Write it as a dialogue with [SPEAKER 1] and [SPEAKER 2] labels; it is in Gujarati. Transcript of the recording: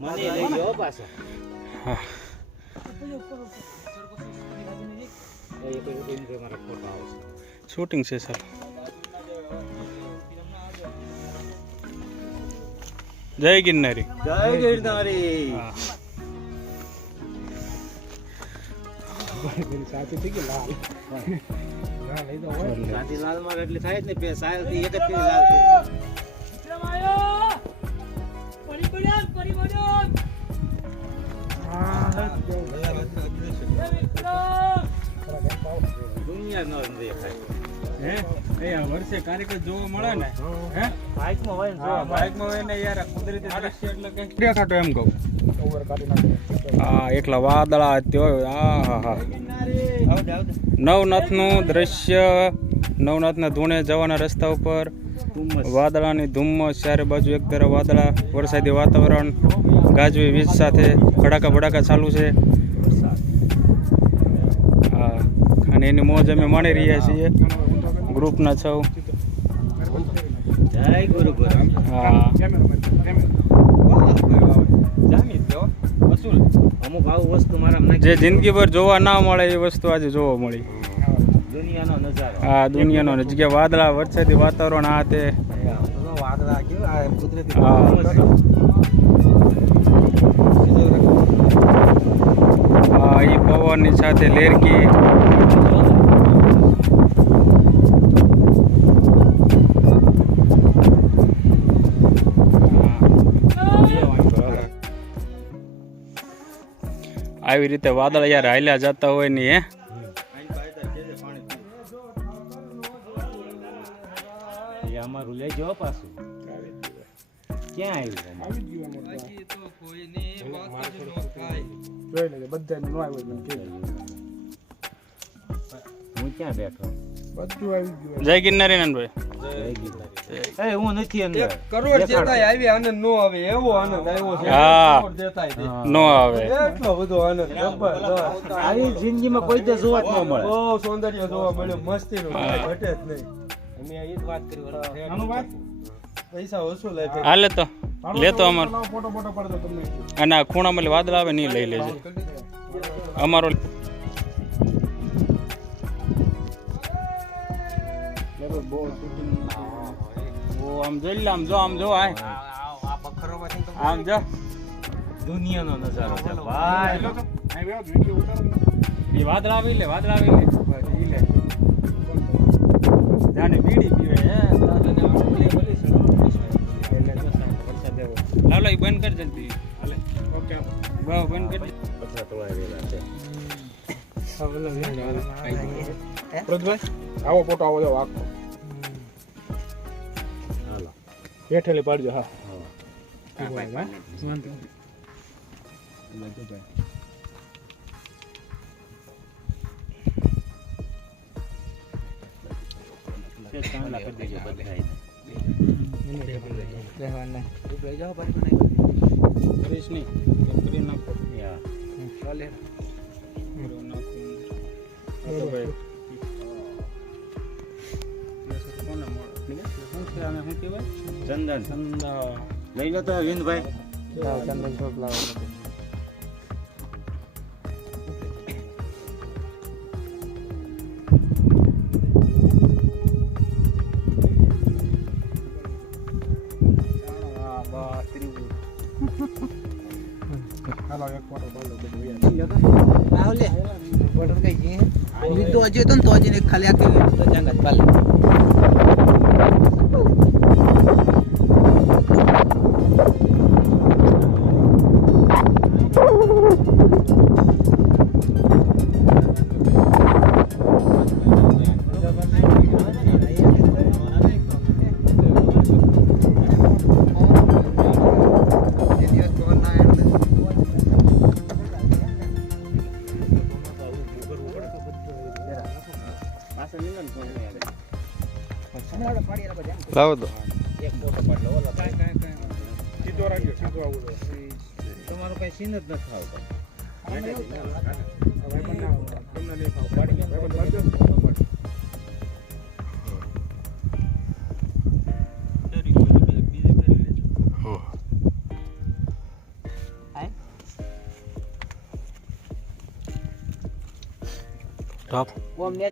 [SPEAKER 1] મને લઈ ગયો પાછો.
[SPEAKER 2] શૂટિંગ છે સર જય ગિરનારી.
[SPEAKER 1] જય ગિરનારી.
[SPEAKER 2] સાચી
[SPEAKER 1] થઈ ગઈ લાલમાં એટલે થાય જ ને સાયલથી એક જ લાલ થઈ દુનિયા નો દેખાય.
[SPEAKER 2] હે? એ વર્ષે કાર્યક્રમ જોવા મળે ને હે?
[SPEAKER 1] બાઇકમાં હોય ને
[SPEAKER 2] હા બાઇકમાં હોય ને યાર કુદરતી દ્રશ્ય એટલે કઈ. દેખાતો એમ કહું. હા એટલા વાદળા ત્યો આ હા હા. નવનાથનું દ્રશ્ય નવનાથના ધૂણે જવાના રસ્તા ઉપર.
[SPEAKER 1] ધુમ્મસ.
[SPEAKER 2] વાદળાની ધુમ્મસ ચારે બાજુ એક તરફ વાદળા વરસાદી વાતાવરણ ગાજવી વીજ સાથે કડાકા ભડાકા ચાલુ છે હા અને એની મોજ અમે માણી રહ્યા છીએ. ગ્રુપના સૌ
[SPEAKER 1] જય ગુરુ
[SPEAKER 2] હા.
[SPEAKER 1] અમુક આવું વસ્તુ મારા
[SPEAKER 2] જે જિંદગીભર જોવા ના મળે એ વસ્તુ આજે જોવા મળી.
[SPEAKER 1] હા નજારો.
[SPEAKER 2] આ દુનિયાનો જગ્યા વાદળા વરસાદી વાતાવરણ આ તે. હા. એ પવનની સાથે લેરકી. આવી રીતે વાદળ યાર હાલ્યા જતા હોય ને હે
[SPEAKER 1] અમારું લઈ જાઓ પાછું. ક્યાં આવ્યું હું ક્યાં બેઠો?
[SPEAKER 2] જય ગિરનારી નંદભાઈ.
[SPEAKER 1] એ હું નથી અંદર.
[SPEAKER 3] કરોડ જેતાય આવી આનંદ નો આવે એવો આનંદ આવ્યો છે.
[SPEAKER 2] હા.
[SPEAKER 3] કરોડ
[SPEAKER 2] નો આવે.
[SPEAKER 3] એટલો બધો આનંદ જબરદસ્ત.
[SPEAKER 1] આવી જિંદગીમાં કોઈ તો જોવા જ ન મળે.
[SPEAKER 3] બહુ સૌંદર્ય જોવા મળ્યું મસ્તી નું ઘટે જ નહીં.
[SPEAKER 1] અમે એ જ વાત કરી
[SPEAKER 3] પૈસા વસૂલ એટલે
[SPEAKER 2] હાલે તો. લેતો અમાર. અને આ ખૂણામાં એટલે વાદળ આવે નહીં લઈ લેજે. અમારો આમ જોઈ લે આમ જો આમ જો આય આમ જો
[SPEAKER 1] દુનિયાનો નજારો છે ભાઈ
[SPEAKER 2] એ વાદળ આવી લે વાદળ આવી લે ઈ લે જાણે બીડી પીવે હે દાદાને આંગળી બોલી છે એટલે બંધ કર જલ્દી હાલે ઓકે
[SPEAKER 3] આવો ફોટો આવો. જો બેઠેલી પાડજો હા.
[SPEAKER 2] કરીશ નહીં. છે આને શું કહેવાય?
[SPEAKER 1] ચંદન.
[SPEAKER 2] ચંદા.
[SPEAKER 1] લઈ લો તો વિનભાઈ.
[SPEAKER 3] ચંદન એક લાવો રાહુલ
[SPEAKER 4] તો હજી તો હજી ખાલી આખી જંગત પાલે
[SPEAKER 2] લાવો તો
[SPEAKER 1] એક ફોટો પાડલો ઓલો કાઈ કાઈ કાઈ
[SPEAKER 3] સીધો રાખજો સીધો આવું
[SPEAKER 1] તમારો કઈ સીન જ નથી આવતો Top.
[SPEAKER 5] Warm net.